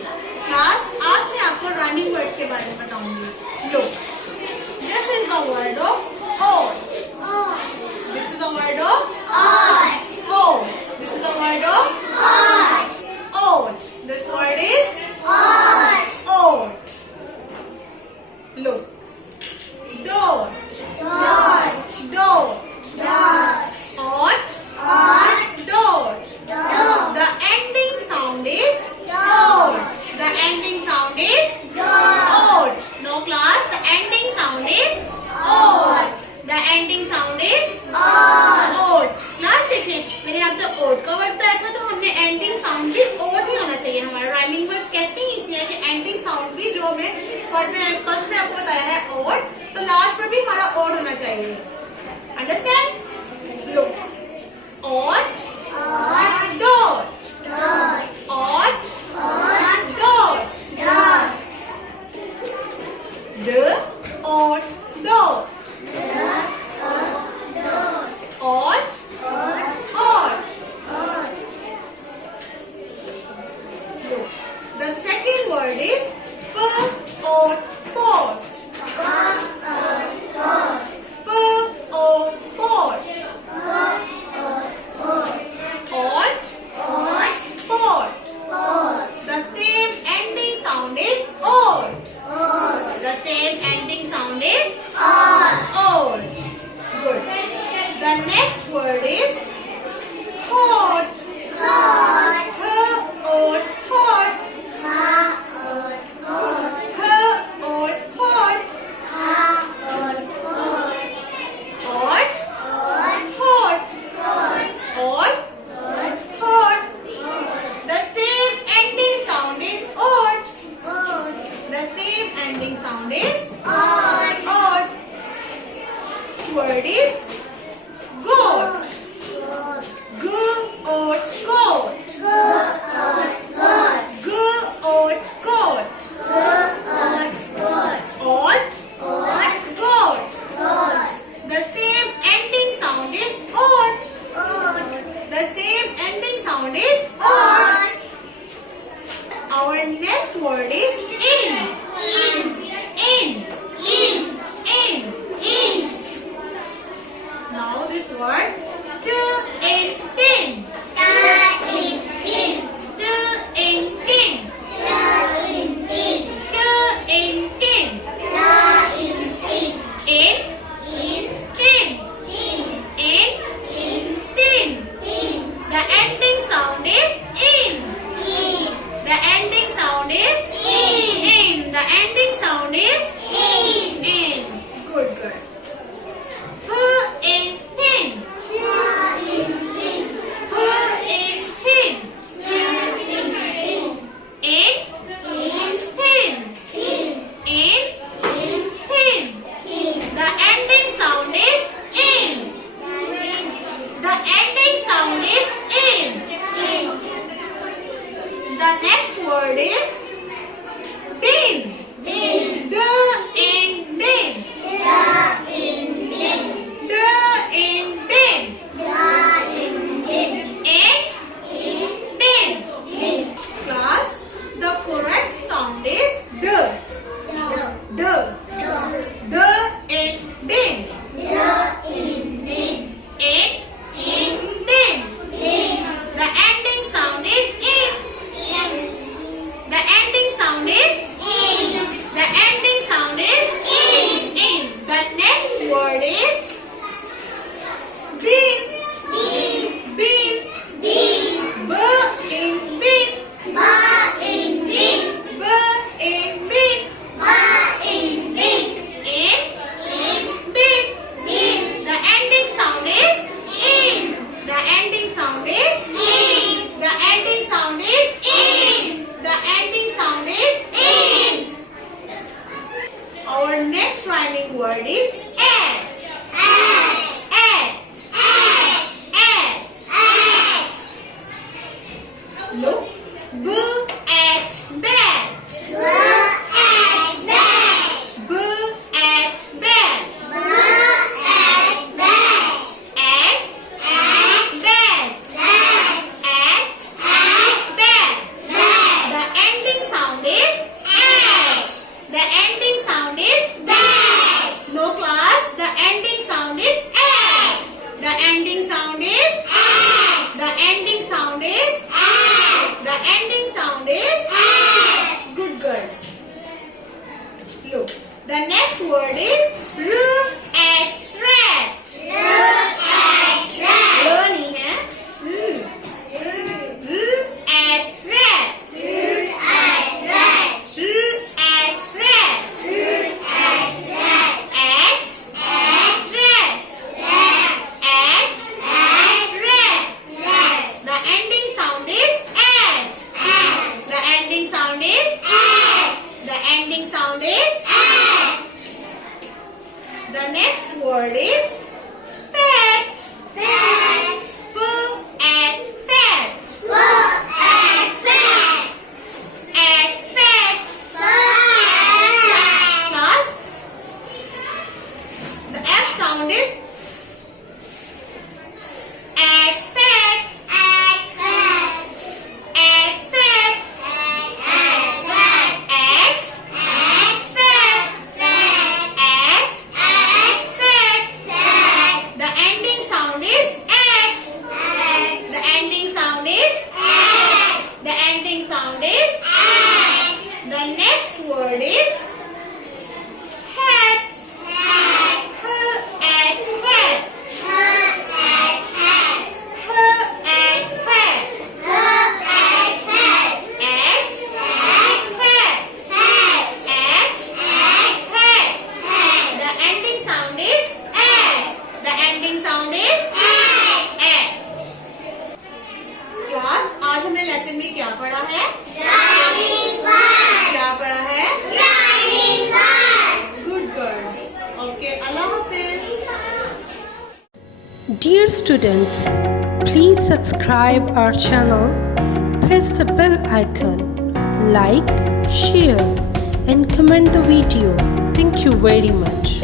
Class आज मैं आपको राइमिंग वर्ड्स के बारे में बताऊंगी। लो, this is the word of or, this is the word of or, this is the word of or, this word is or. लो, dot, dot, ought, dot. The ending sound is ought. The ending sound is ought. No class, the ending sound is ought. The ending sound is ought. Class देखिए, मैंने आपसे ought का word बताया था, तो हमने ending sound भी ought ही होना चाहिए। हमारे rhyming words कहते हैं इसलिए कि ending sound भी जो हमें फर्स्ट में आपको बताया है ought, तो लास्ट पर भी हमारा ought होना चाहिए। Understand? Look, ought, dot, ought, dot, the ought, dot, ought, ought. Look, the second word is ought, pot. The next word is hot. Hot, hot, hot. The same ending sound is ought. The same ending sound is ought. Word is goat. Goat, goat. Goat, goat. Ought, goat. The same ending sound is ought. The same ending sound is ought. Our next word is in. In. Now this word, to in tin. To in tin. To in tin. In tin. In tin. The ending sound is in. The ending sound is in. The ending sound is in. Good, good. In pin. In pin. The ending sound is in. The ending sound is in. The next word is din. In din. Class, the correct sound is d. In din. In din. The ending sound is in. The ending sound is in. The ending sound is in. The next word is bin. Bin. B in bin. In bin. In bin. The ending sound is in. The ending sound is in. The ending sound is in. The ending sound is in. Our next rhyming word is at. Look, b at bat. B at bat. At bat. The ending sound The next word is r at rat. र नहीं है r at rat. r at rat. At rat. At rat. The ending sound is at. The ending sound is at. The ending sound is at. The next word is fat. Fat. F at fat. At fat. At fat. Plus the F sound is at fat. At fat. At fat. At fat. At fat. The ending sound is at. The ending sound is at. The ending sound is at. The next word is hat. Hat. H at hat. H at hat. H at hat. At hat. At hat. The ending sound is at. The ending sound is at. Class आज हमने lesson में क्या पढ़ा है? क्या पढ़ा है? Good girls. Okay, Allah Hafiz. Dear students, please subscribe our channel, press the bell icon, like, share and comment the video. Thank you very much.